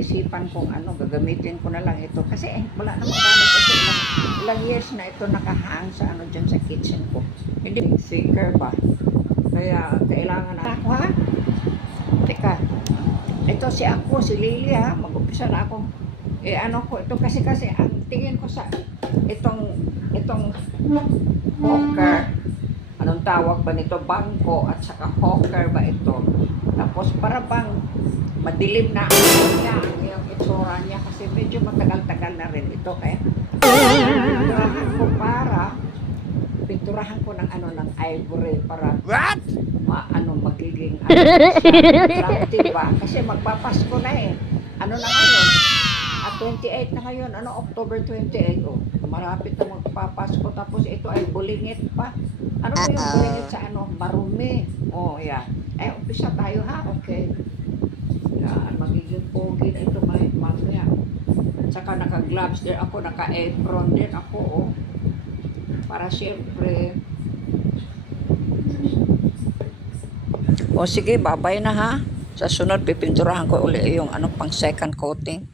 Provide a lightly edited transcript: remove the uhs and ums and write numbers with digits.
naisipan kong ano, gagamitin ko na lang ito. Kasi wala namang gamit kasi ilang years na ito nakahang sa ano dyan sa kitchen ko. Hindi, sticker ba? Kaya kailangan na ako ha? Teka, ito si Lily ha, mag-umpisa na ako. Ano ko, ito kasi ang tingin ko sa itong hawker, anong tawag ba nito, bangko at saka hawker ba ito, tapos para bang madilim na ang iyong itsura niya kasi medyo matagal-tagal na rin ito kaya pinturahan ko ng ano ng ivory para magiging attractive ba kasi magpapasko na ano na ngayon 28 na ngayon, October 28, marapit na magpapasko, tapos ito ay bulingit pa. Ano ba yung bulingit sa marumi? Yan. Umpisa tayo ha, okay. Yan, magiging pogi na ito mamaya. At saka naka-gloves din ako, naka-apron din ako, para siyempre. Sige, babay na ha. Sa sunod, pipinturahan ko uli yung pang second coating.